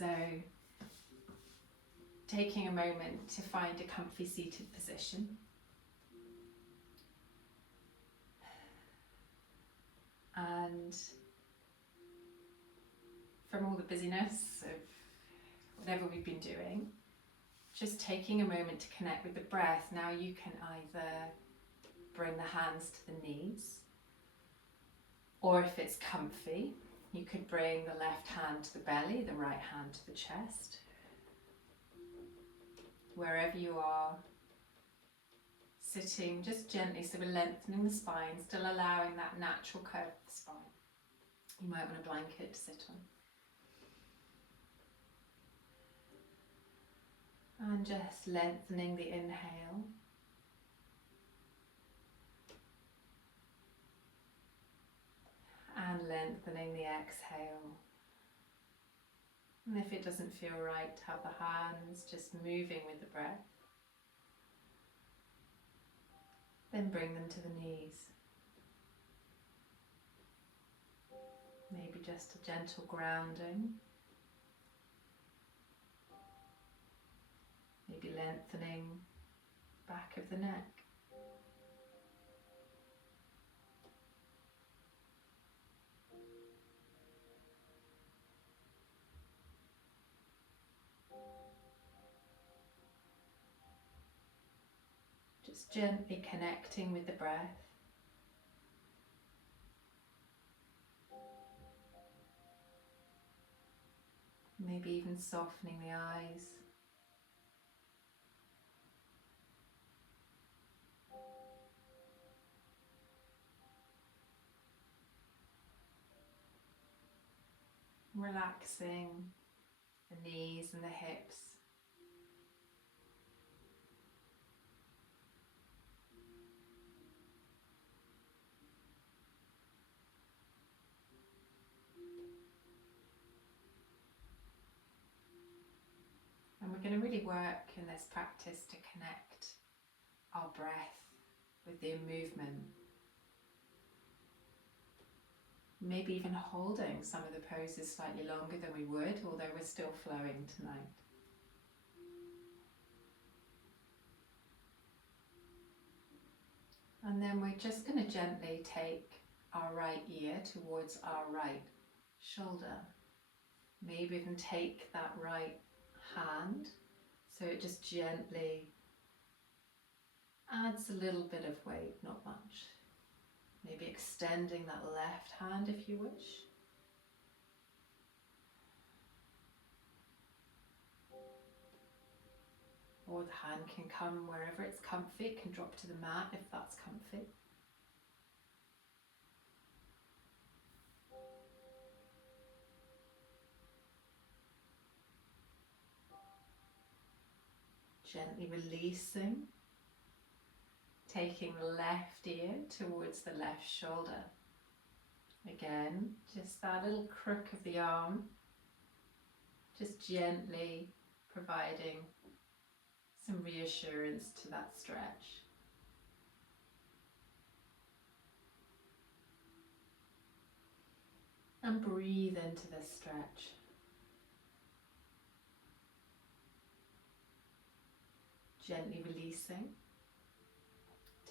So taking a moment to find a comfy seated position. And from all the busyness of whatever we've been doing, just taking a moment to connect with the breath. Now you can either bring the hands to the knees, or if it's comfy, you could bring the left hand to the belly, the right hand to the chest. Wherever you are sitting, just gently, so we're lengthening the spine, still allowing that natural curve of the spine. You might want a blanket to sit on. And just lengthening the inhale. And lengthening the exhale. And if it doesn't feel right, have the hands just moving with the breath. Then bring them to the knees. Maybe just a gentle grounding. Maybe lengthening back of the neck. Just gently connecting with the breath. Maybe even softening the eyes. Relaxing the knees and the hips. And we're going to really work in this practice to connect our breath with the movement. Maybe even holding some of the poses slightly longer than we would, although we're still flowing tonight. And then we're just going to gently take our right ear towards our right shoulder. Maybe even take that right hand, so it just gently adds a little bit of weight, not much. Maybe extending that left hand if you wish. Or the hand can come wherever it's comfy. It can drop to the mat if that's comfy. Gently releasing. Taking the left ear towards the left shoulder. Again, just that little crook of the arm. Just gently providing some reassurance to that stretch. And breathe into this stretch. Gently releasing.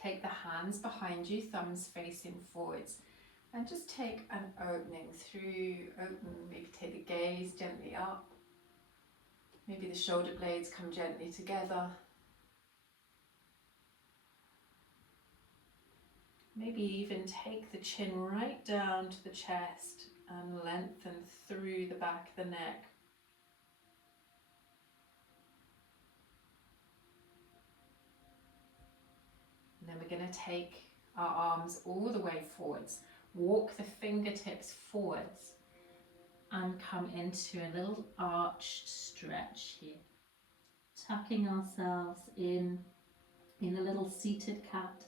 Take the hands behind you, thumbs facing forwards, and just take an opening through, maybe take the gaze gently up. Maybe the shoulder blades come gently together. Maybe even take the chin right down to the chest and lengthen through the back of the neck. And then we're going to take our arms all the way forwards. Walk the fingertips forwards and come into a little arched stretch here. Tucking ourselves in a little seated cat.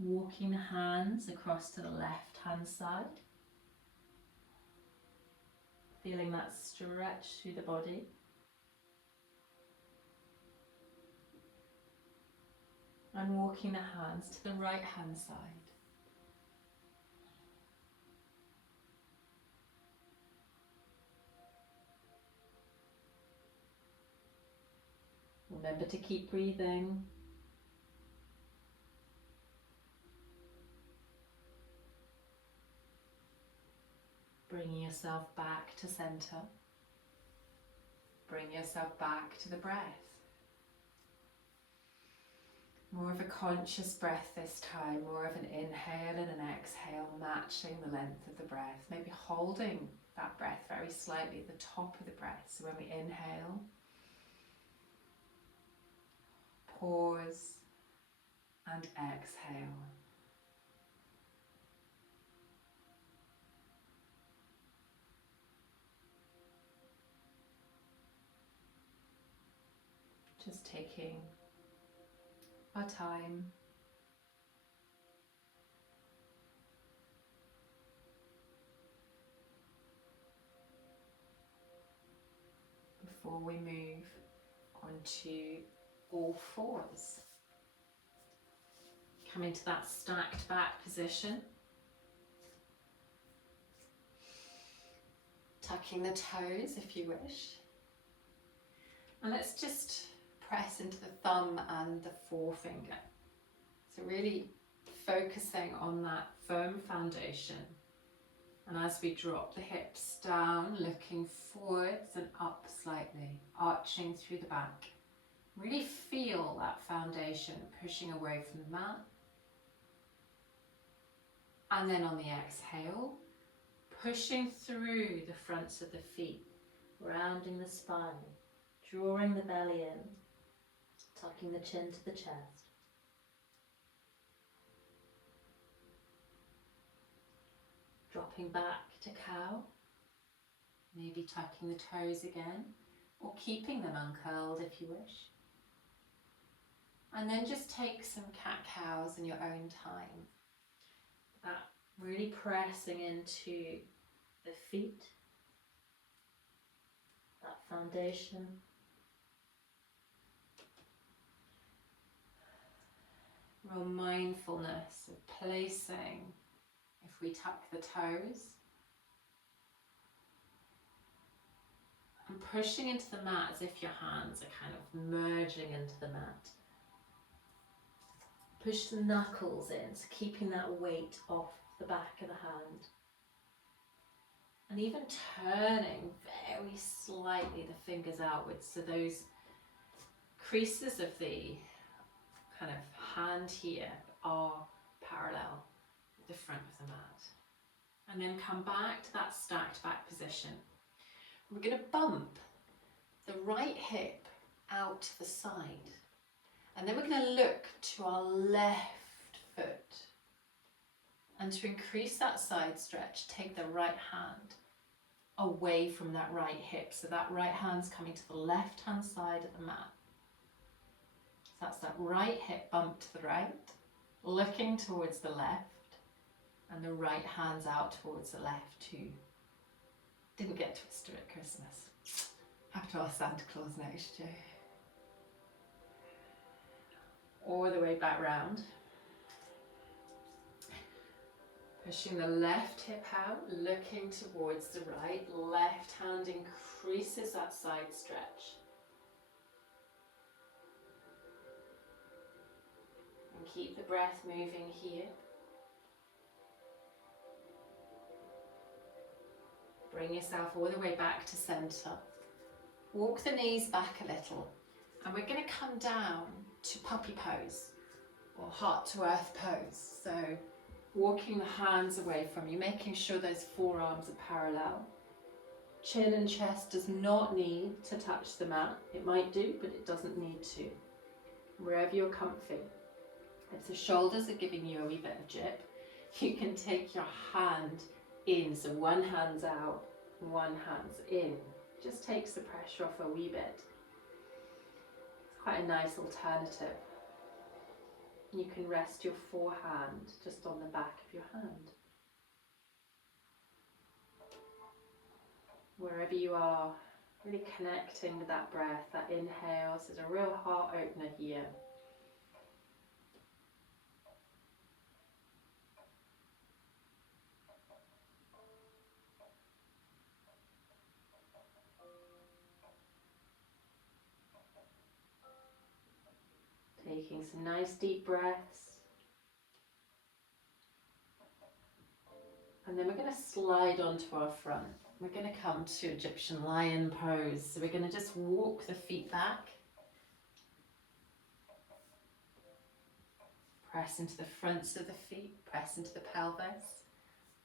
Walking the hands across to the left hand side. Feeling that stretch through the body. And walking the hands to the right hand side. Remember to keep breathing. Bringing yourself back to center. Bring yourself back to the breath. More of a conscious breath this time, more of an inhale and an exhale, matching the length of the breath. Maybe holding that breath very slightly at the top of the breath. So when we inhale, pause and exhale. Just taking our time. Before we move onto all fours. Coming to that stacked back position. Tucking the toes if you wish. And let's just press into the thumb and the forefinger. So really focusing on that firm foundation. And as we drop the hips down, looking forwards and up slightly, arching through the back. Really feel that foundation pushing away from the mat. And then on the exhale, pushing through the fronts of the feet, rounding the spine, drawing the belly in, tucking the chin to the chest. Dropping back to cow, maybe tucking the toes again, or keeping them uncurled if you wish. And then just take some cat-cows in your own time. That really pressing into the feet, that foundation. Real mindfulness of placing, if we tuck the toes, and pushing into the mat as if your hands are kind of merging into the mat. Push the knuckles in, so keeping that weight off the back of the hand. And even turning very slightly the fingers outwards, so those creases of the kind of hand here are parallel with the front of the mat. And then come back to that stacked back position. We're going to bump the right hip out to the side. And then we're going to look to our left foot. And to increase that side stretch, take the right hand away from that right hip. So that right hand's coming to the left hand side of the mat. So that's that right hip bump to the right, looking towards the left, and the right hand's out towards the left too. Didn't get twisted at Christmas. Have to ask Santa Claus next year. All the way back round. Pushing the left hip out, looking towards the right. Left hand increases that side stretch. And keep the breath moving here. Bring yourself all the way back to center. Walk the knees back a little. And we're going to come down to puppy pose or heart to earth pose. So walking the hands away from you, making sure those forearms are parallel. Chin and chest does not need to touch the mat. It might do, but it doesn't need to. Wherever you're comfy. If the shoulders are giving you a wee bit of jip, you can take your hand in. So one hand's out, one hand's in. Just takes the pressure off a wee bit. It's quite a nice alternative. You can rest your forehand just on the back of your hand. Wherever you are, really connecting with that breath, that inhale. This is a real heart opener here. Taking some nice deep breaths. And then we're going to slide onto our front. We're going to come to Egyptian lion pose. So we're going to just walk the feet back. Press into the fronts of the feet, press into the pelvis,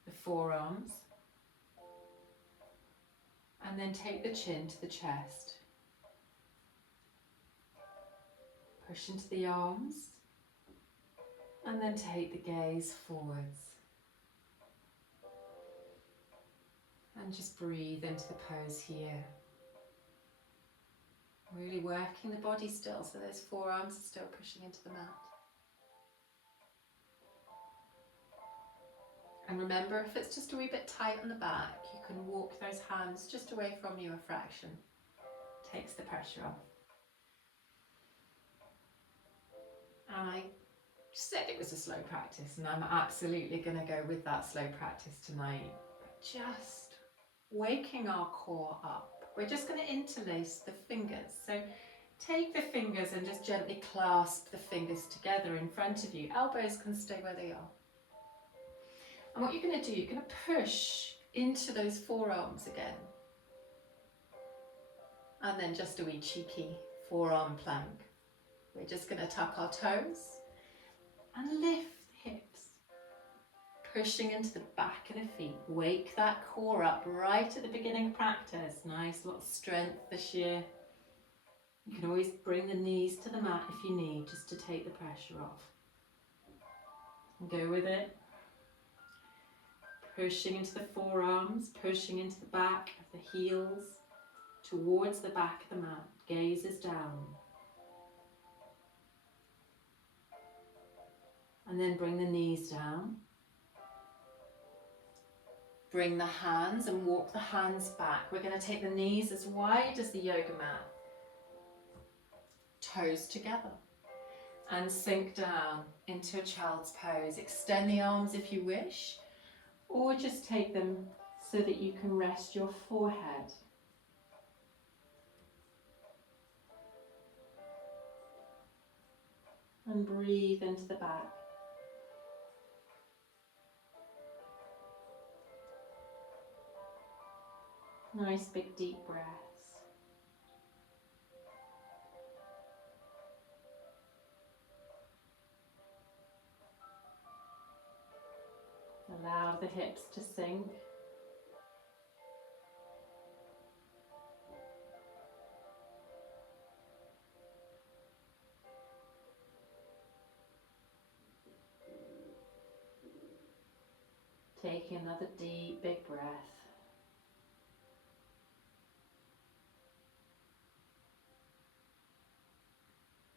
the forearms. And then take the chin to the chest. Push into the arms. And then take the gaze forwards. And just breathe into the pose here. Really working the body still, so those forearms are still pushing into the mat. And remember, if it's just a wee bit tight on the back, you can walk those hands just away from you a fraction. Takes the pressure off. And I said it was a slow practice, and I'm absolutely going to go with that slow practice tonight. Just waking our core up. We're just going to interlace the fingers. So take the fingers and just gently clasp the fingers together in front of you. Elbows can stay where they are. And what you're going to do, you're going to push into those forearms again. And then just a wee cheeky forearm plank. We're just going to tuck our toes and lift the hips. Pushing into the back of the feet. Wake that core up right at the beginning of practice. Nice lot of strength this year. You can always bring the knees to the mat if you need, just to take the pressure off. And go with it. Pushing into the forearms, pushing into the back of the heels, towards the back of the mat. Gaze is down. And then bring the knees down. Bring the hands and walk the hands back. We're going to take the knees as wide as the yoga mat. Toes together. And sink down into a child's pose. Extend the arms if you wish. Or just take them so that you can rest your forehead. And breathe into the back. Nice big deep breaths. Allow the hips to sink. Taking another deep, big breath.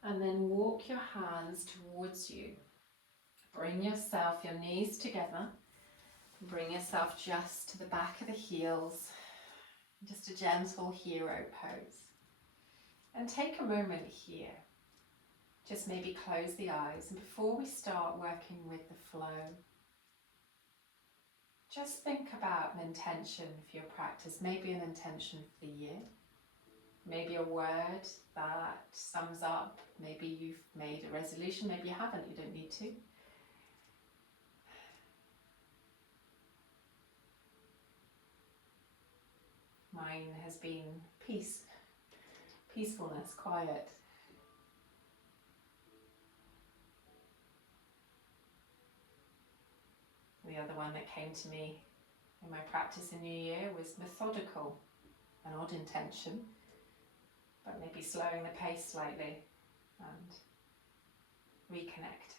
And then walk your hands towards you. Bring yourself, your knees together. Bring yourself just to the back of the heels. Just a gentle hero pose. And take a moment here. Just maybe close the eyes. And before we start working with the flow, just think about an intention for your practice. Maybe an intention for the year. Maybe a word that sums up. Maybe you've made a resolution. Maybe you haven't. You don't need to. Mine has been peace, peacefulness, quiet. The other one that came to me in my practice in New Year was methodical, an odd intention, but maybe slowing the pace slightly and reconnecting.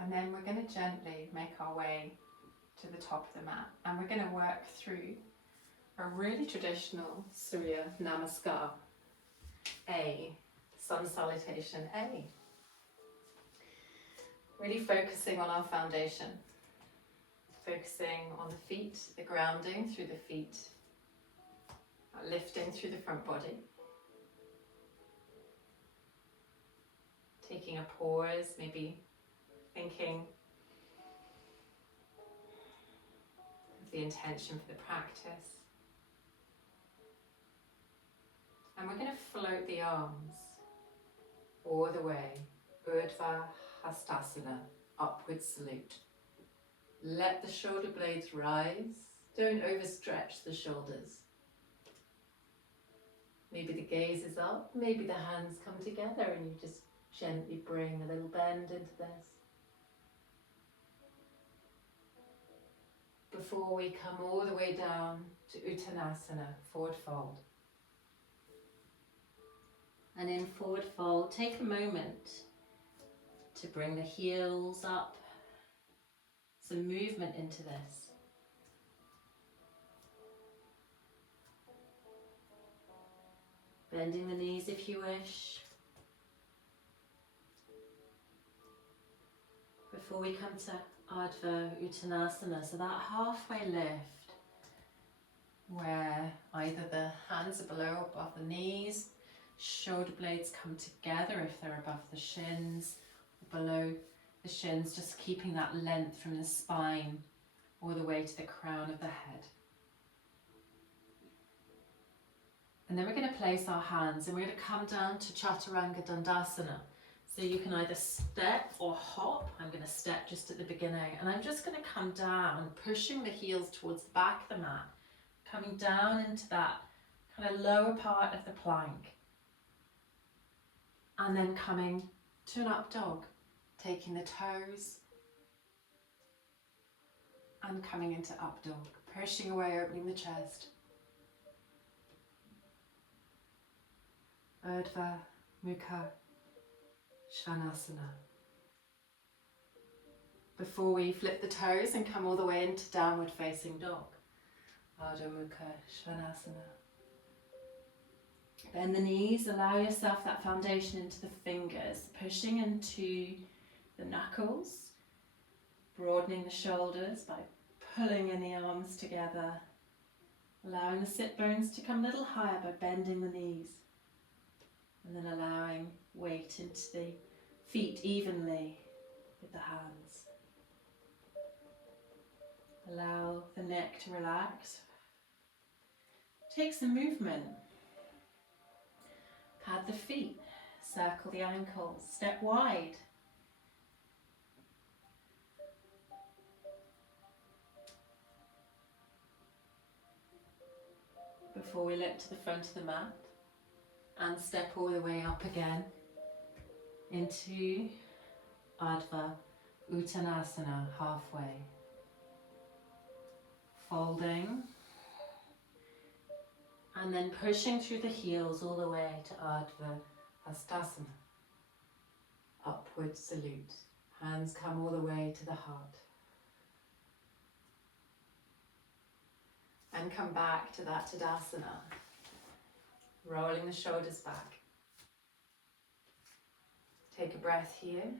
And then we're going to gently make our way to the top of the mat, and we're going to work through a really traditional Surya Namaskar, A, Sun Salutation A. Really focusing on our foundation, focusing on the feet, the grounding through the feet, lifting through the front body. Taking a pause, maybe thinking of the intention for the practice. And we're going to float the arms all the way, Urdhva Hastasana, upward salute. Let the shoulder blades rise. Don't overstretch the shoulders. Maybe the gaze is up, maybe the hands come together and you just gently bring a little bend into this. Before we come all the way down to Uttanasana, forward fold. And in forward fold, take a moment to bring the heels up, some movement into this. Bending the knees if you wish. Before we come to Ardha Uttanasana, so that halfway lift, where either the hands are below or above the knees, shoulder blades come together if they're above the shins, or below the shins, just keeping that length from the spine all the way to the crown of the head. And then we're going to place our hands and we're going to come down to Chaturanga Dandasana. So you can either step or hop. I'm going to step just at the beginning and I'm just going to come down, pushing the heels towards the back of the mat, coming down into that kind of lower part of the plank. And then coming to an up dog, taking the toes and coming into up dog, pushing away, opening the chest. Urdhva Mukha Svanasana. Before we flip the toes and come all the way into downward facing dog. Ardha Mukha Svanasana. Bend the knees, allow yourself that foundation into the fingers, pushing into the knuckles, broadening the shoulders by pulling in the arms together, allowing the sit bones to come a little higher by bending the knees. And then allowing weight into the feet evenly with the hands. Allow the neck to relax. Take some movement. Pad the feet, circle the ankles, step wide. Before we look to the front of the mat. And step all the way up again into Ardha Uttanasana, halfway. Folding. And then pushing through the heels all the way to Ardha Hastasana. Upward salute. Hands come all the way to the heart. And come back to that Tadasana. Rolling the shoulders back. Take a breath here.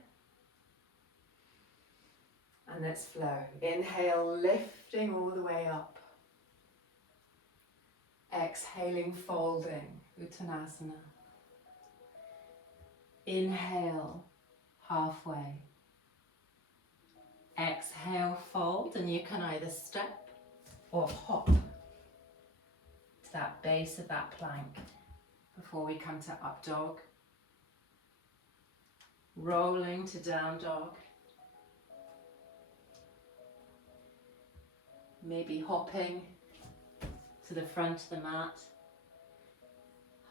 And let's flow. Inhale, lifting all the way up. Exhaling, folding, Uttanasana. Inhale, halfway. Exhale, fold, and you can either step or hop to that base of that plank. Before we come to up dog, rolling to down dog, maybe hopping to the front of the mat,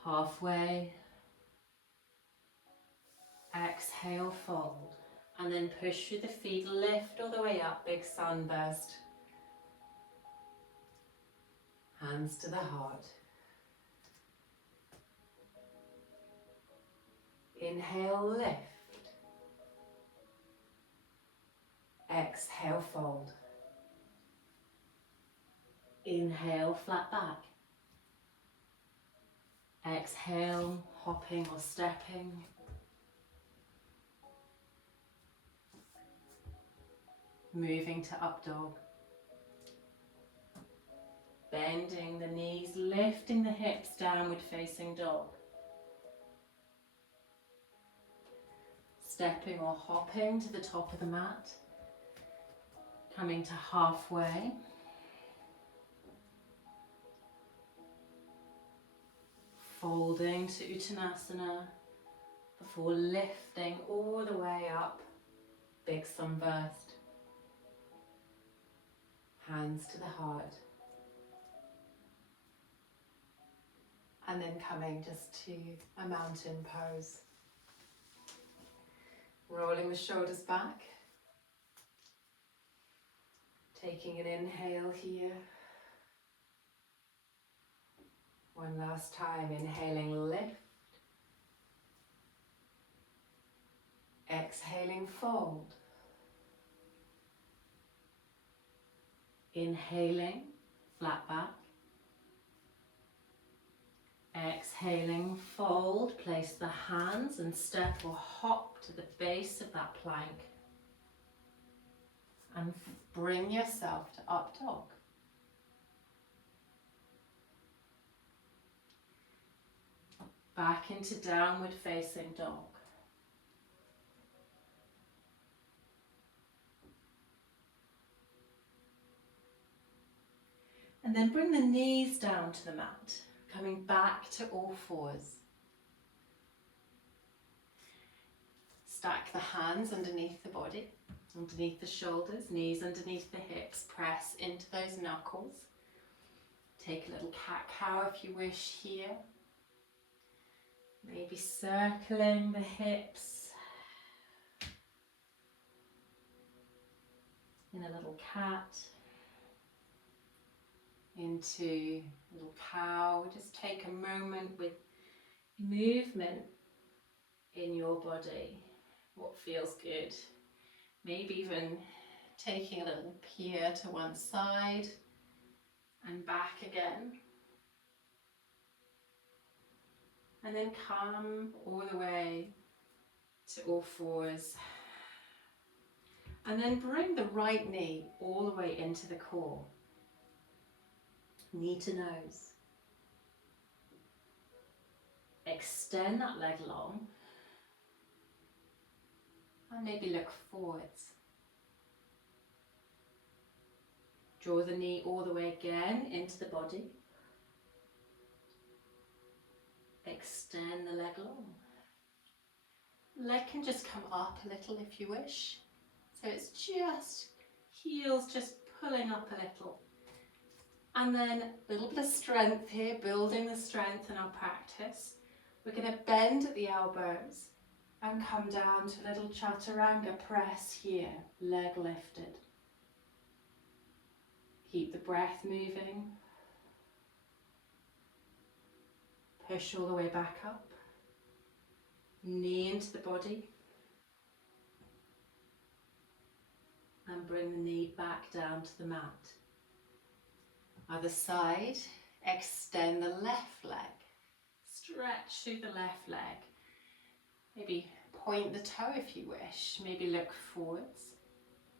halfway, exhale, fold, and then push through the feet, lift all the way up, big sunburst, hands to the heart. Inhale, lift. Exhale, fold. Inhale, flat back. Exhale, hopping or stepping. Moving to up dog. Bending the knees, lifting the hips, downward facing dog. Stepping or hopping to the top of the mat. Coming to halfway. folding to Uttanasana before lifting all the way up, big sunburst. Hands to the heart. And then coming just to a mountain pose. Rolling the shoulders back. Taking an inhale here. One last time, inhaling lift. Exhaling fold. Inhaling, flat back. Exhaling, fold. Place the hands and step or hop to the base of that plank. And bring yourself to up dog. Back into downward facing dog. And then bring the knees down to the mat, coming back to all fours. Stack the hands underneath the body, underneath the shoulders, knees underneath the hips. Press into those knuckles. Take a little cat-cow if you wish here. Maybe circling the hips in a little cat. Into little cow. Just take a moment with movement in your body. What feels good. Maybe even taking a little pier to one side and back again. And then come all the way to all fours. And then bring the right knee all the way into the core. Knee to nose. Extend that leg long. And maybe look forwards. Draw the knee all the way again into the body. Extend the leg long. Leg can just come up a little if you wish. So it's just heels just pulling up a little. And then a little bit of strength here, building the strength in our practice. We're going to bend at the elbows and come down to a little chaturanga press here, leg lifted. Keep the breath moving. Push all the way back up. Knee into the body. And bring the knee back down to the mat. Other side, extend the left leg. Stretch through the left leg. Maybe point the toe if you wish. Maybe look forwards.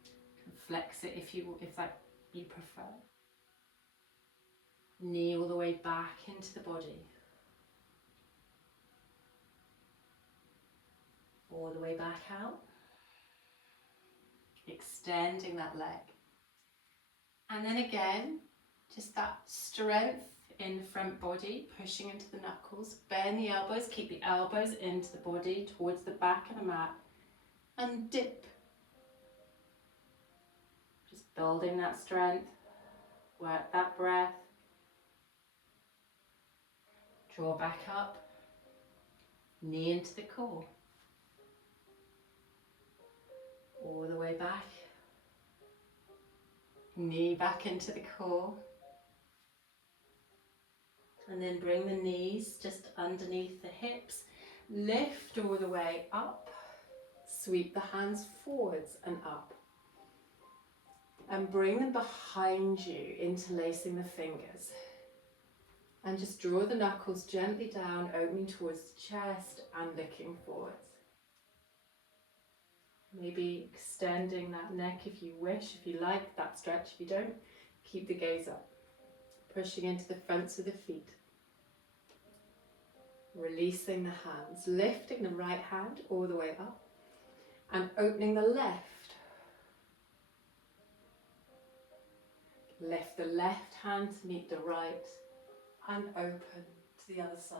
You can flex it if that you prefer. Knee all the way back into the body. All the way back out. Extending that leg. And then again, just that strength in the front body, pushing into the knuckles. Bend the elbows, keep the elbows into the body, towards the back of the mat. And dip. Just building that strength. Work that breath. Draw back up. Knee into the core. All the way back. Knee back into the core. And then bring the knees just underneath the hips. Lift all the way up. Sweep the hands forwards and up. And bring them behind you, interlacing the fingers. And just draw the knuckles gently down, opening towards the chest and looking forwards. Maybe extending that neck if you wish, if you like that stretch. If you don't, keep the gaze up. Pushing into the fronts of the feet. Releasing the hands, lifting the right hand all the way up and opening the left. Lift the left hand to meet the right and open to to the other side.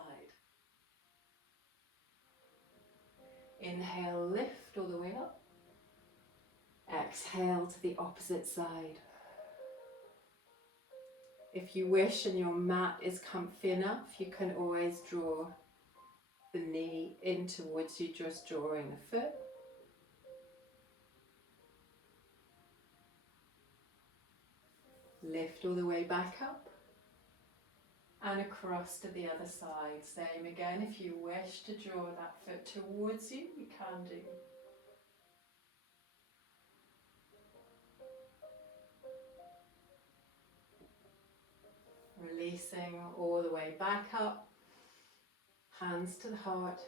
Inhale, lift all the way up. Exhale to the opposite side. If you wish and your mat is comfy enough, you can always draw the knee in towards you, just drawing the foot. Lift all the way back up and across to the other side. Same again, if you wish to draw that foot towards you, you can do. Releasing all the way back up, hands to the heart.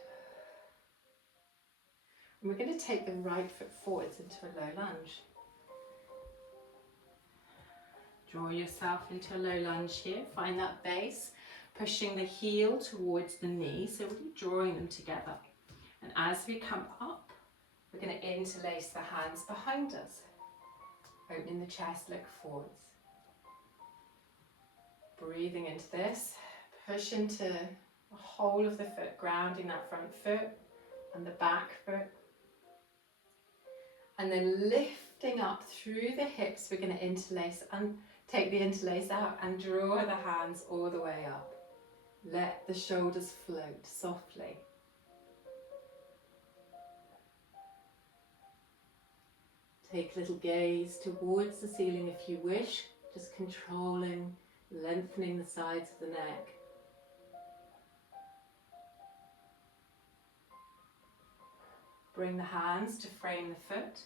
And we're going to take the right foot forwards into a low lunge. Draw yourself into a low lunge here. Find that base, pushing the heel towards the knee, so we're drawing them together. And as we come up, we're going to interlace the hands behind us, opening the chest, look forwards. Breathing into this, push into the whole of the foot, grounding that front foot and the back foot. And then lifting up through the hips, we're going to interlace and take the interlace out and draw the hands all the way up. Let the shoulders float softly. Take a little gaze towards the ceiling if you wish, just controlling, lengthening the sides of the neck. Bring the hands to frame the foot.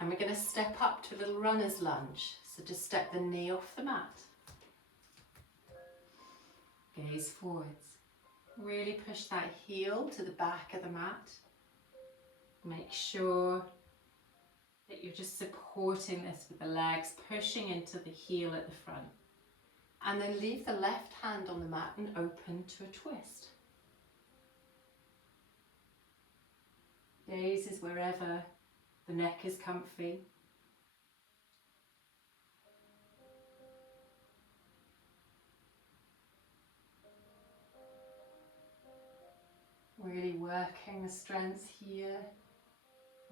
And we're going to step up to a little runner's lunge. So just step the knee off the mat. Gaze forwards. Really push that heel to the back of the mat. Make sure that you're just supporting this with the legs, pushing into the heel at the front. And then leave the left hand on the mat and open to a twist. Gaze is wherever the neck is comfy. Really working the strength here,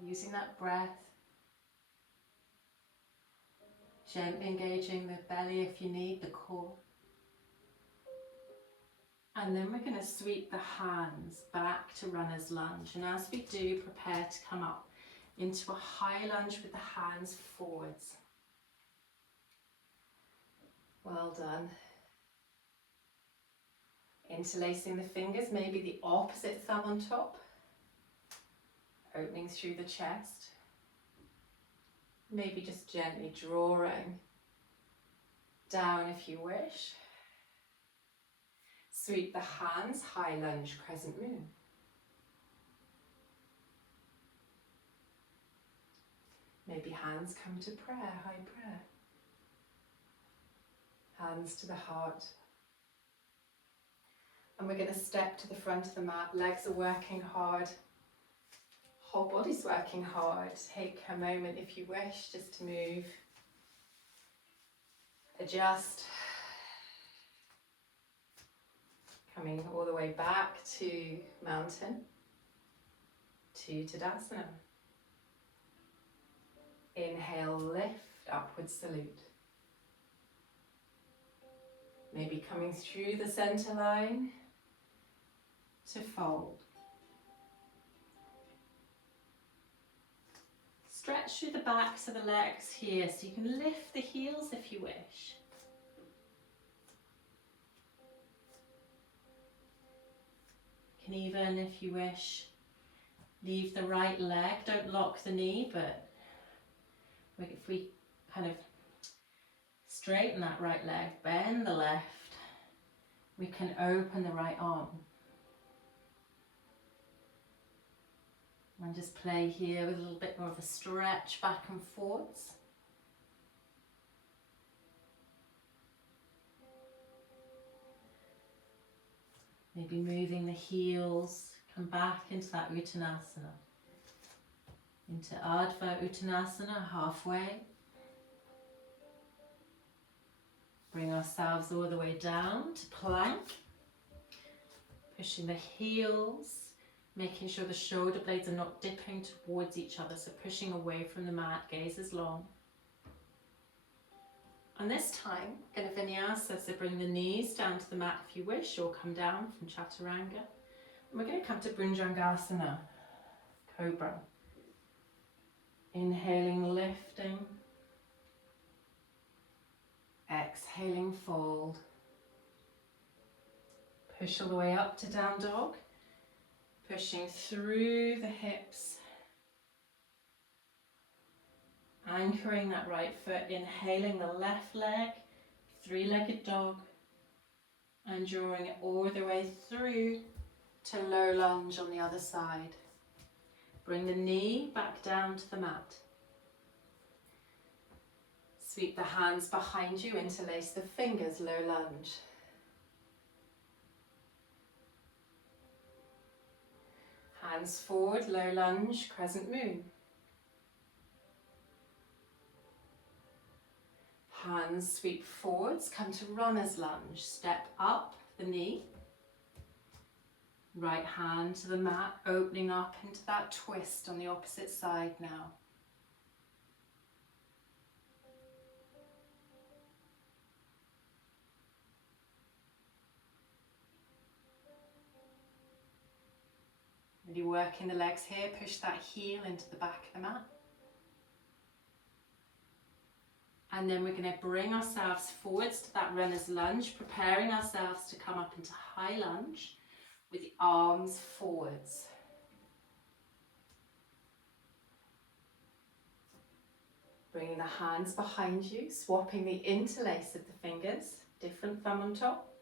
using that breath. Gently engaging the belly if you need, the core. And then we're going to sweep the hands back to runner's lunge. And as we do, prepare to come up into a high lunge with the hands forwards. Well done. Interlacing the fingers, maybe the opposite thumb on top. Opening through the chest. Maybe just gently drawing down if you wish. Sweep the hands, high lunge, crescent moon. Maybe hands come to prayer, high prayer. Hands to the heart. And we're going to step to the front of the mat. Legs are working hard. Whole body's working hard. Take a moment if you wish just to move. Adjust. Coming all the way back to mountain. To Tadasana. Inhale, lift, upward salute. Maybe coming through the center line to fold. Stretch through the backs of the legs here so you can lift the heels if you wish. You can even, if you wish, leave the right leg, don't lock the knee, but if we kind of straighten that right leg, bend the left, we can open the right arm. And just play here with a little bit more of a stretch back and forwards. Maybe moving the heels, come back into that Uttanasana. Into Ardha Uttanasana, halfway. Bring ourselves all the way down to plank. Pushing the heels, making sure the shoulder blades are not dipping towards each other, so pushing away from the mat, gaze is long. And this time, going to vinyasa, so bring the knees down to the mat if you wish, or come down from chaturanga. And we're going to come to bhujangasana, cobra. Inhaling, lifting. Exhaling, fold. Push all the way up to down dog. Pushing through the hips. Anchoring that right foot, inhaling the left leg, three-legged dog, and drawing it all the way through to low lunge on the other side. Bring the knee back down to the mat. Sweep the hands behind you, interlace the fingers, low lunge. Hands forward, low lunge, crescent moon. Hands sweep forwards, come to runner's lunge. Step up the knee. Right hand to the mat, opening up into that twist on the opposite side now. Really working the legs here, push that heel into the back of the mat. And then we're going to bring ourselves forwards to that runner's lunge, preparing ourselves to come up into high lunge with the arms forwards. Bringing the hands behind you, swapping the interlace of the fingers, different thumb on top,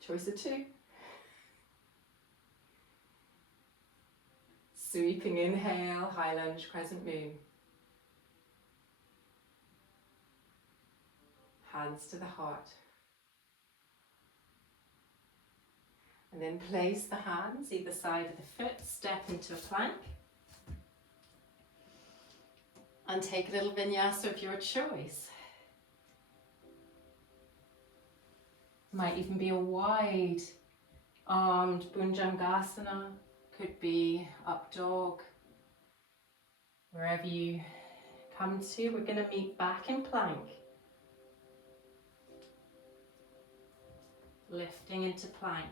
choice of two. Sweeping inhale, high lunge, crescent moon. Hands to the heart. And then place the hands either side of the foot, step into a plank. And take a little vinyasa of your choice. Might even be a wide armed bhujangasana, could be up dog. Wherever you come to, we're going to meet back in plank. Lifting into plank.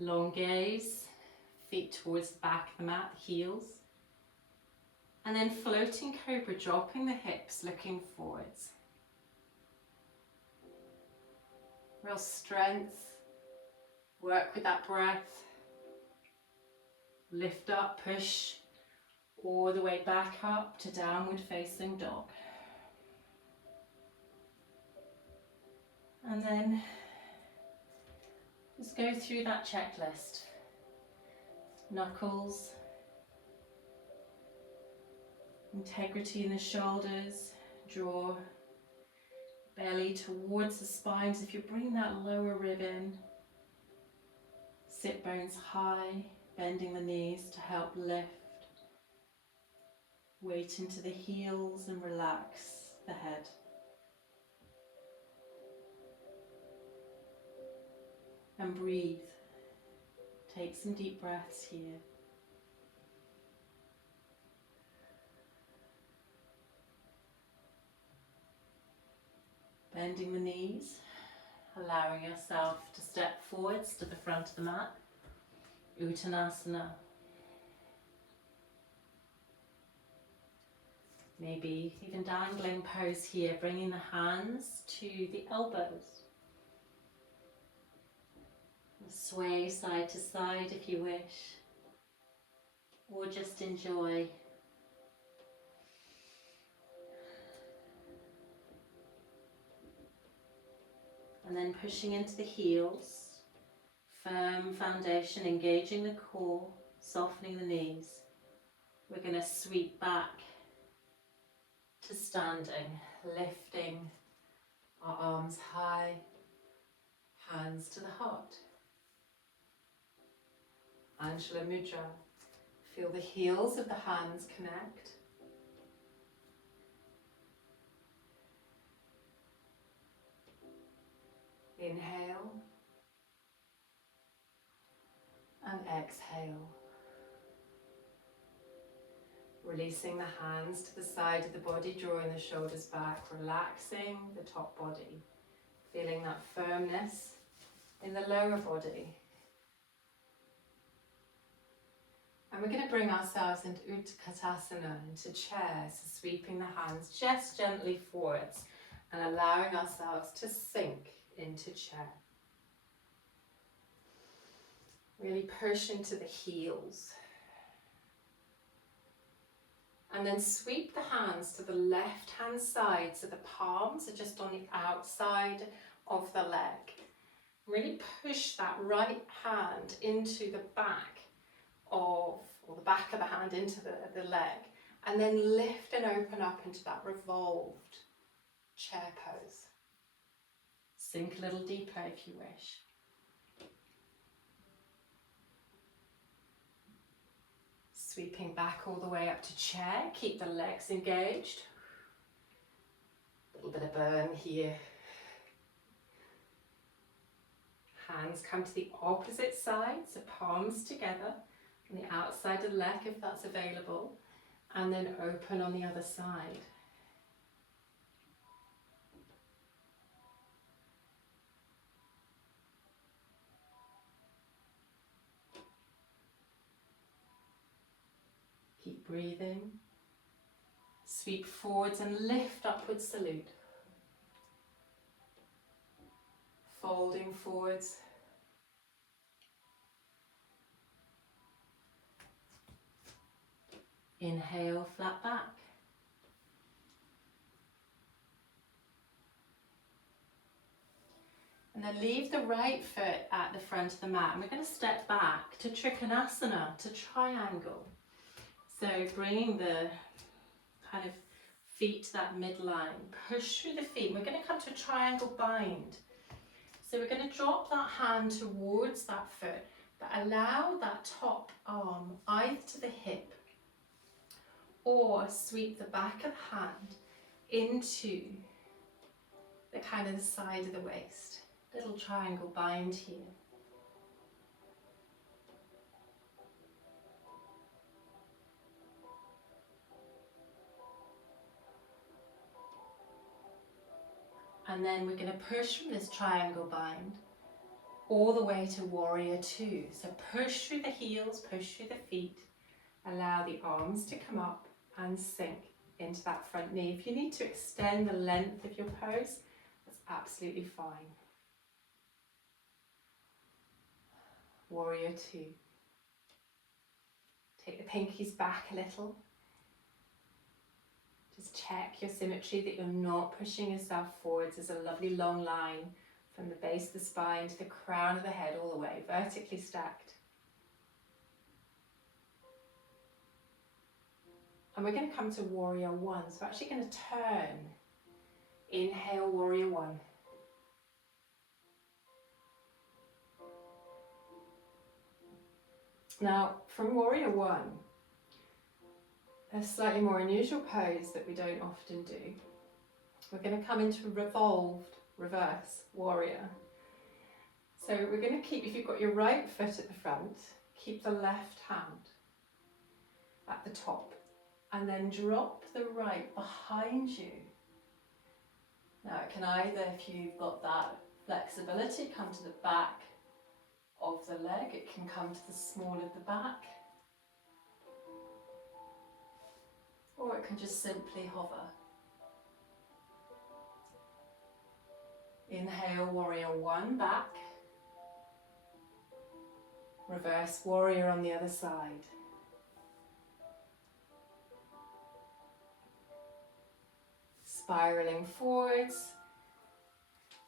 Long gaze, feet towards the back of the mat, heels. And then floating cobra, dropping the hips, looking forwards. Real strength. Work with that breath. Lift up, push all the way back up to downward facing dog. And then just go through that checklist. Knuckles, integrity in the shoulders, draw belly towards the spine. So if you bring that lower rib in, sit bones high, bending the knees to help lift. Weight into the heels and relax the head. And breathe. Take some deep breaths here. Bending the knees, allowing yourself to step forwards to the front of the mat. Uttanasana. Maybe even dangling pose here, bringing the hands to the elbows. Sway side to side if you wish, or just enjoy. And then pushing into the heels, firm foundation, engaging the core, softening the knees. We're going to sweep back to standing, lifting our arms high, hands to the heart. Anjula Mudra. Feel the heels of the hands connect. Inhale. and exhale. Releasing the hands to the side of the body, drawing the shoulders back, relaxing the top body. Feeling that firmness in the lower body. And we're going to bring ourselves into Utkatasana, into chair, so sweeping the hands just gently forwards and allowing ourselves to sink into chair. Really push into the heels. And then sweep the hands to the left hand side, so the palms are just on the outside of the leg. Really push that right hand into the back of, or the back of the hand into the leg, and then lift and open up into that revolved chair pose. Sink a little deeper if you wish. Sweeping back all the way up to chair, keep the legs engaged. A little bit of burn here. Hands come to the opposite side, so palms together on the outside of the leg if that's available, and then open on the other side. Keep breathing. Sweep forwards and lift upwards, salute. Folding forwards. Inhale, flat back. And then leave the right foot at the front of the mat. And we're going to step back to Trikonasana, to triangle. So bringing the kind of feet to that midline, push through the feet. We're going to come to a triangle bind. So we're going to drop that hand towards that foot, but allow that top arm either to the hip or sweep the back of the hand into the kind of the side of the waist. Little triangle bind here. And then we're going to push from this triangle bind all the way to warrior two. So push through the heels, push through the feet. Allow the arms to come up and sink into that front knee. If you need to extend the length of your pose, that's absolutely fine. Warrior two. Take the pinkies back a little. Just check your symmetry, that you're not pushing yourself forwards. There's a lovely long line from the base of the spine to the crown of the head all the way, vertically stacked. And we're going to come to warrior one. So we're actually going to turn. Inhale, warrior one. Now, from warrior one, a slightly more unusual pose that we don't often do. We're going to come into revolved reverse warrior. So we're going to keep, if you've got your right foot at the front, keep the left hand at the top and then drop the right behind you. Now it can either, if you've got that flexibility, come to the back of the leg, it can come to the small of the back, or it can just simply hover. Inhale, warrior one, back. Reverse warrior on the other side. Spiraling forwards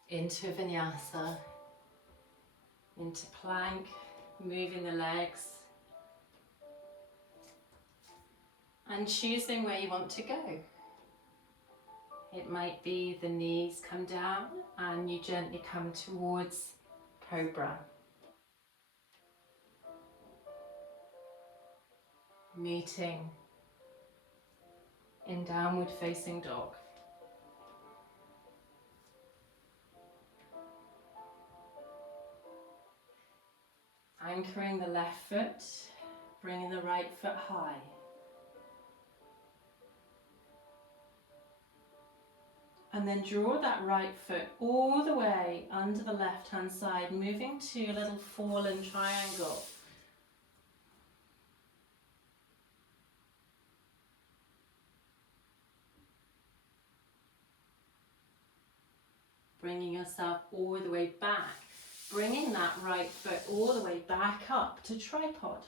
into vinyasa, into plank, moving the legs and choosing where you want to go. It might be the knees come down and you gently come towards cobra. Meeting in downward facing dog. Anchoring the left foot, bringing the right foot high. And then draw that right foot all the way under the left hand side, moving to a little fallen triangle. Bringing yourself all the way back, bringing that right foot all the way back up to tripod.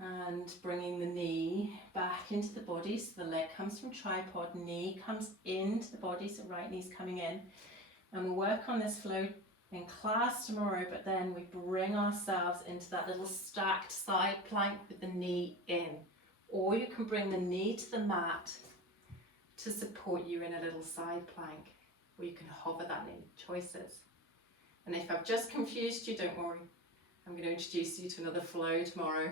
And bringing the knee back into the body, so the leg comes from tripod, knee comes into the body, so right knee's coming in. And we'll work on this flow in class tomorrow, but then we bring ourselves into that little stacked side plank with the knee in. Or you can bring the knee to the mat to support you in a little side plank, or you can hover that knee, choices. And if I've just confused you, don't worry. I'm going to introduce you to another flow tomorrow.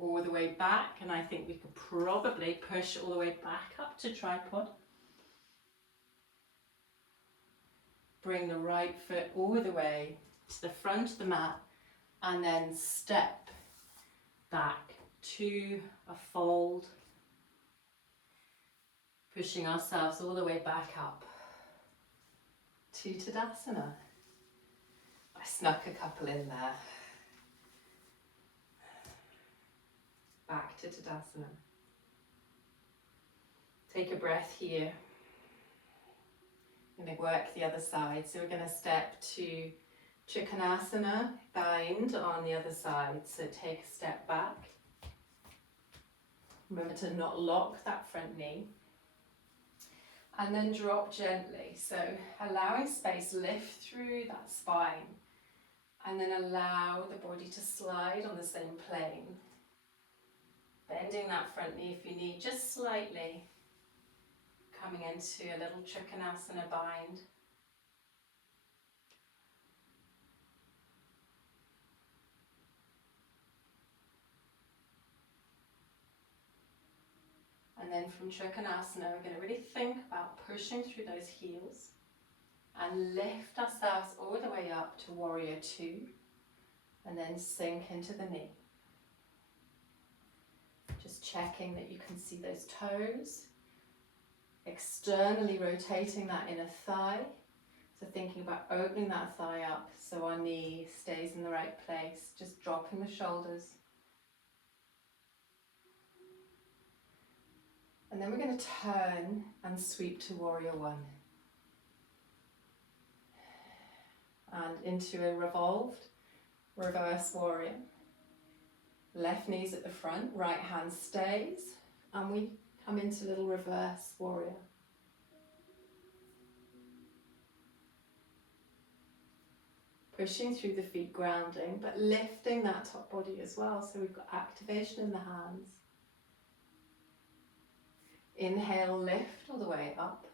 All the way back, and I think we could probably push all the way back up to tripod. Bring the right foot all the way to the front of the mat, and then step back to a fold, pushing ourselves all the way back up to Tadasana. I snuck a couple in there. Back to Tadasana. Take a breath here. I'm going to work the other side. So we're going to step to Trikonasana, bind on the other side. So take a step back. Remember to not lock that front knee. And then drop gently. So allowing space, lift through that spine. And then allow the body to slide on the same plane. Bending that front knee if you need, just slightly. Coming into a little Trikonasana bind. And then from Trikonasana, we're going to really think about pushing through those heels and lift ourselves all the way up to Warrior Two, and then sink into the knee. Just checking that you can see those toes, externally rotating that inner thigh. So thinking about opening that thigh up so our knee stays in the right place, just dropping the shoulders. And then we're going to turn and sweep to Warrior One. And into a revolved reverse warrior. Left knee's at the front, right hand stays, and we come into little reverse warrior. Pushing through the feet, grounding, but lifting that top body as well, so we've got activation in the hands. Inhale, lift all the way up.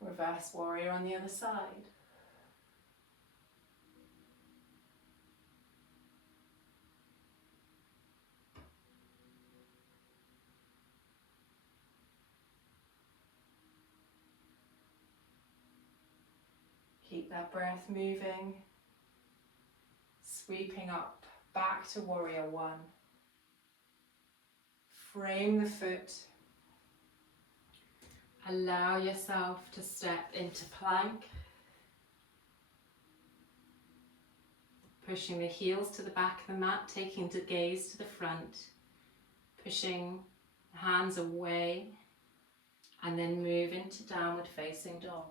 Reverse warrior on the other side. Keep that breath moving, sweeping up, back to Warrior One. Frame the foot. Allow yourself to step into plank. Pushing the heels to the back of the mat, taking the gaze to the front. Pushing the hands away, and then move into downward facing dog.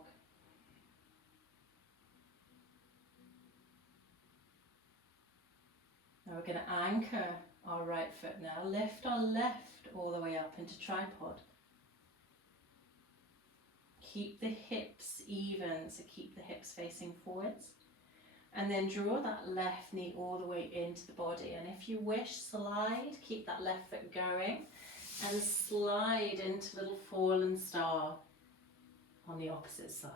Now we're going to anchor our right foot now, lift our left all the way up into tripod. Keep the hips even, so keep the hips facing forwards. And then draw that left knee all the way into the body. And if you wish, slide, keep that left foot going, and slide into little fallen star on the opposite side.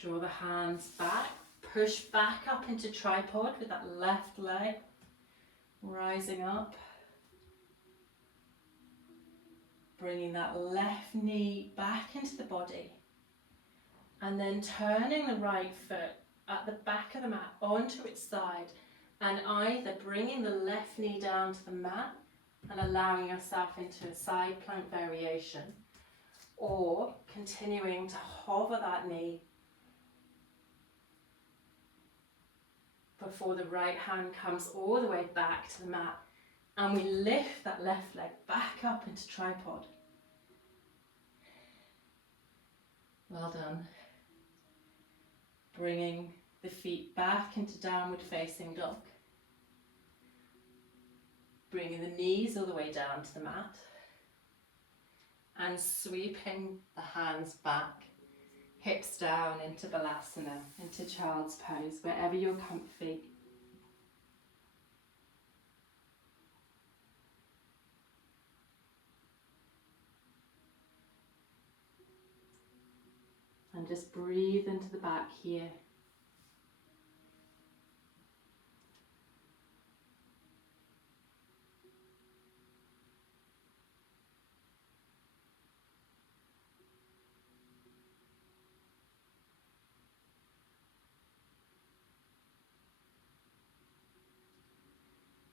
Draw the hands back, push back up into tripod with that left leg. Rising up, bringing that left knee back into the body, and then turning the right foot at the back of the mat onto its side, and either bringing the left knee down to the mat and allowing yourself into a side plank variation, or continuing to hover that knee before the right hand comes all the way back to the mat, and we lift that left leg back up into tripod. Well done. Bringing the feet back into downward facing dog. Bringing the knees all the way down to the mat. And sweeping the hands back, hips down into Balasana, into Child's Pose, wherever you're comfy. And just breathe into the back here.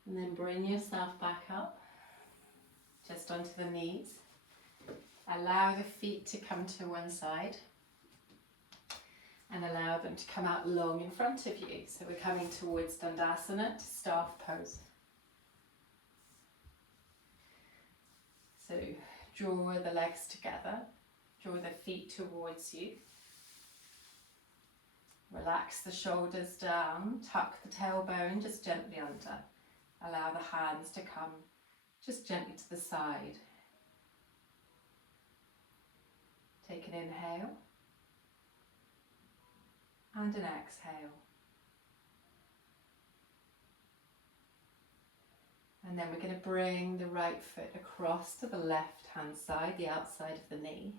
And then bring yourself back up, just onto the knees. Allow the feet to come to one side and allow them to come out long in front of you. So we're coming towards Dandasana, to staff pose. So draw the legs together, draw the feet towards you. Relax the shoulders down, tuck the tailbone just gently under. Allow the hands to come just gently to the side. Take an inhale and an exhale. And then we're going to bring the right foot across to the left hand side, the outside of the knee.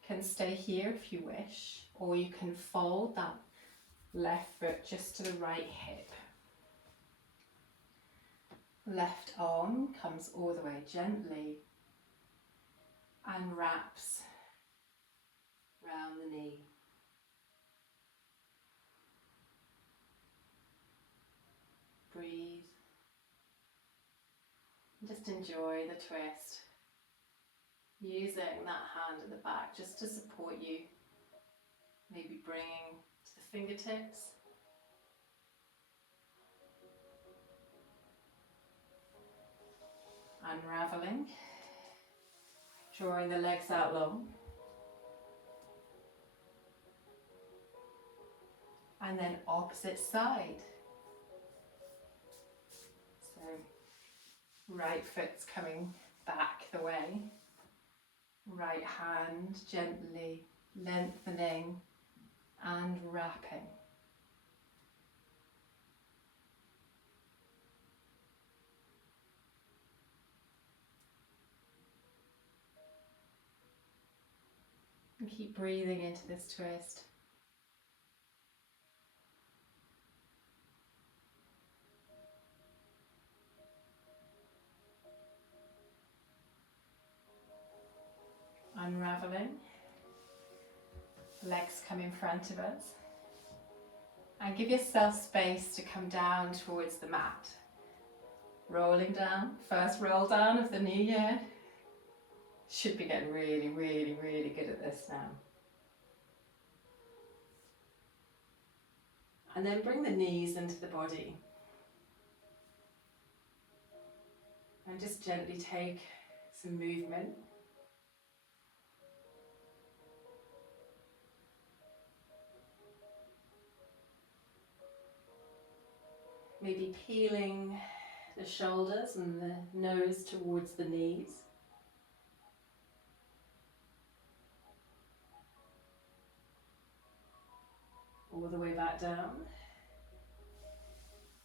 You can stay here if you wish, or you can fold that left foot just to the right hip. Left arm comes all the way gently and wraps round the knee. Breathe. Just enjoy the twist. Using that hand at the back just to support you. Maybe bringing to the fingertips. Unraveling. Drawing the legs out long. And then opposite side. So right foot's coming back the way. Right hand gently lengthening and wrapping. And keep breathing into this twist. Unraveling. Legs come in front of us. And give yourself space to come down towards the mat. Rolling down. First roll down of the new year. Should be getting really, really, really good at this now. And then bring the knees into the body. And just gently take some movement. Maybe peeling the shoulders and the nose towards the knees. All the way back down.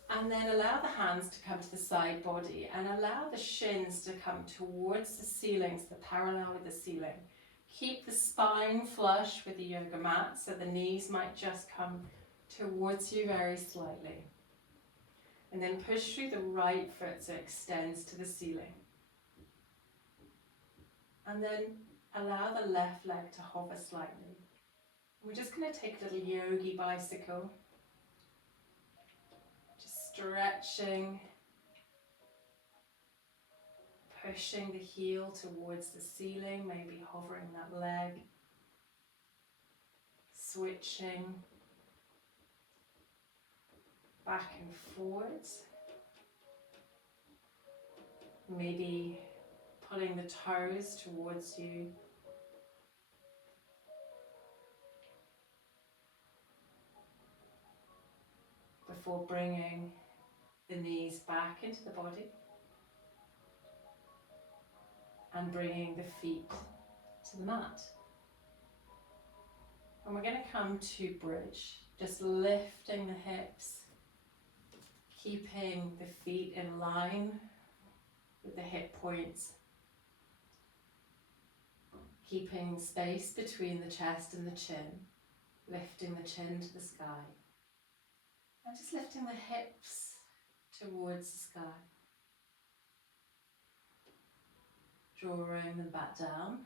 And then allow the hands to come to the side body and allow the shins to come towards the ceiling, so parallel with the ceiling. Keep the spine flush with the yoga mat, so the knees might just come towards you very slightly. And then push through the right foot so it extends to the ceiling. And then allow the left leg to hover slightly. We're just going to take a little yogi bicycle. Just stretching, pushing the heel towards the ceiling, maybe hovering that leg. Switching back and forwards. Maybe pulling the toes towards you. Before bringing the knees back into the body. And bringing the feet to the mat. And we're going to come to bridge. Just lifting the hips. Keeping the feet in line with the hip points. Keeping space between the chest and the chin. Lifting the chin to the sky. And just lifting the hips towards the sky. Drawing them back down.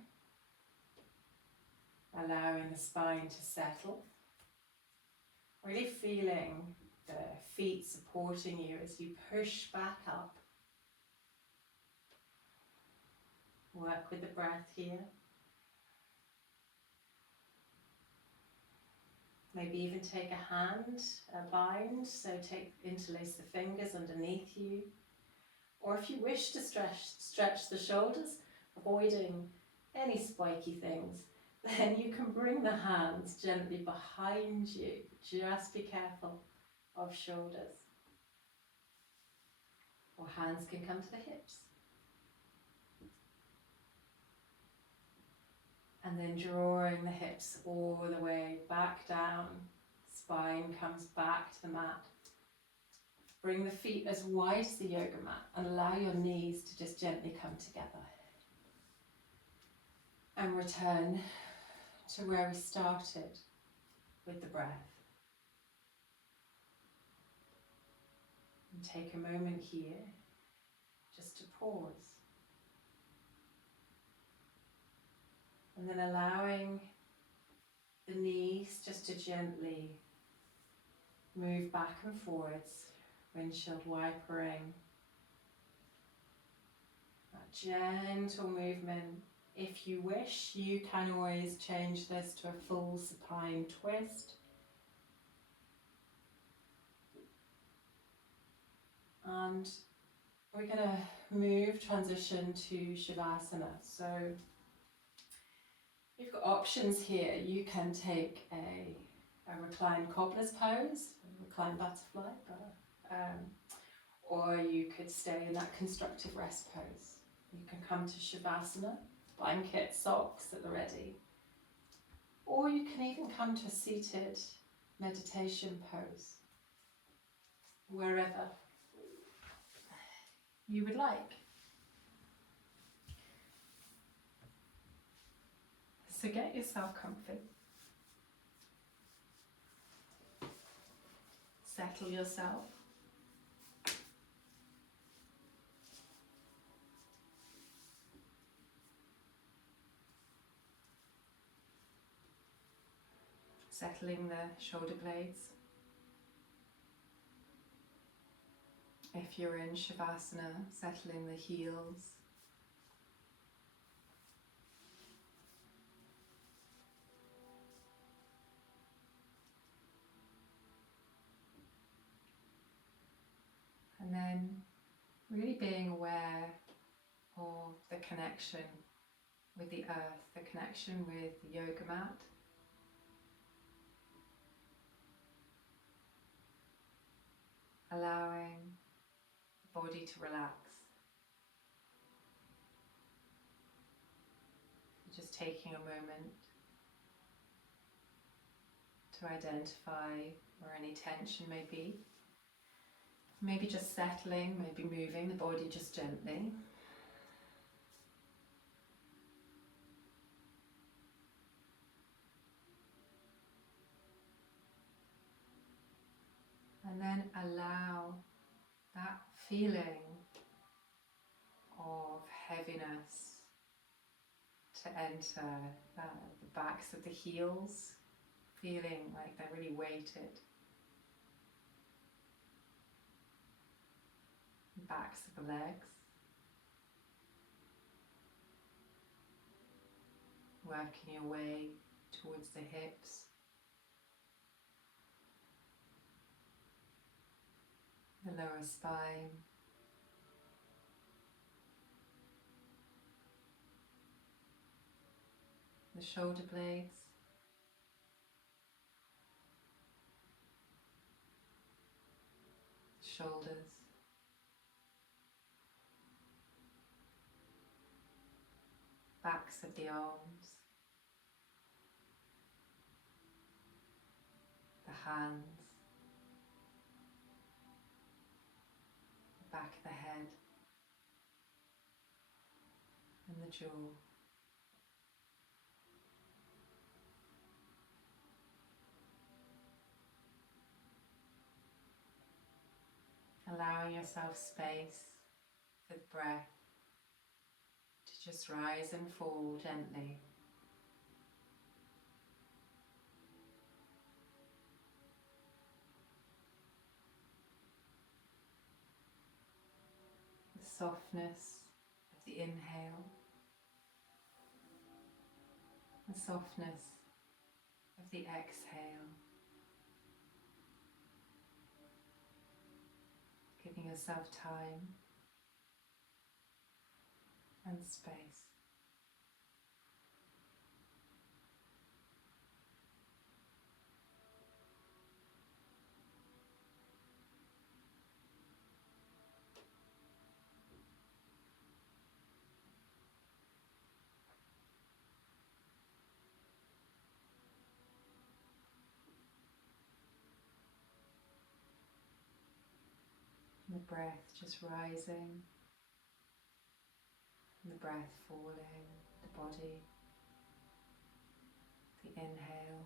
Allowing the spine to settle. Really feeling the feet supporting you as you push back up. Work with the breath here. Maybe even take a hand, a bind, so interlace the fingers underneath you. Or if you wish to stretch the shoulders, avoiding any spiky things, then you can bring the hands gently behind you. Just be careful of shoulders. Or hands can come to the hips. And then drawing the hips all the way back down. Spine comes back to the mat. Bring the feet as wide as the yoga mat and allow your knees to just gently come together. And return to where we started with the breath. And take a moment here just to pause. And then allowing the knees just to gently move back and forwards, windshield wipering. That gentle movement. If you wish, you can always change this to a full supine twist. And we're going to transition to Shavasana. So you've got options here. You can take a reclined cobbler's pose, a reclined butterfly, or you could stay in that constructive rest pose. You can come to Shavasana, blanket, socks at the ready. Or you can even come to a seated meditation pose, wherever you would like. So get yourself comfy. Settle yourself. Settling the shoulder blades. If you're in Shavasana, settling the heels. And then really being aware of the connection with the earth, the connection with the yoga mat. Allowing the body to relax. Just taking a moment to identify where any tension may be. Maybe just settling, maybe moving the body just gently. And then allow that feeling of heaviness to enter the backs of the heels, feeling like they're really weighted. Backs of the legs. Working your way towards the hips. The lower spine. The shoulder blades. Shoulders. Backs of the arms. The hands. The back of the head. And the jaw. Allowing yourself space for the breath to just rise and fall gently. The softness of the inhale, the softness of the exhale. Giving yourself time and space. The breath just rising, and the breath falling, the body, the inhale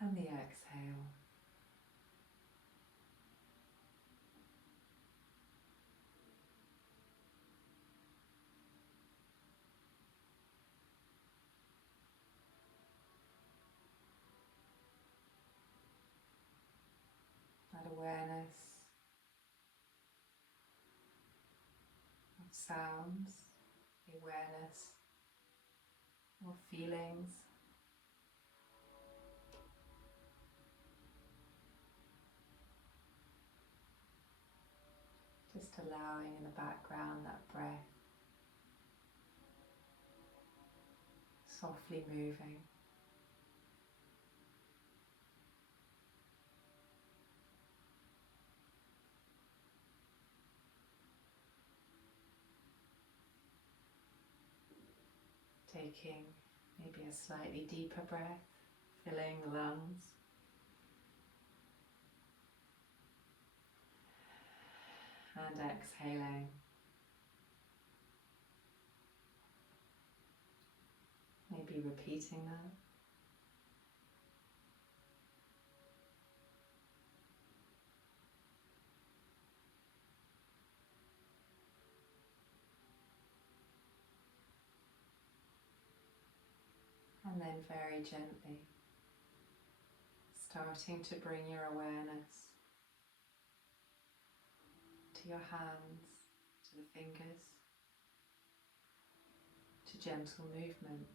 and the exhale. That awareness of sounds, the awareness of feelings. Just allowing in the background that breath softly moving. Taking maybe a slightly deeper breath, filling the lungs. And exhaling. Maybe repeating that. And then very gently, starting to bring your awareness to your hands, to the fingers, to gentle movement.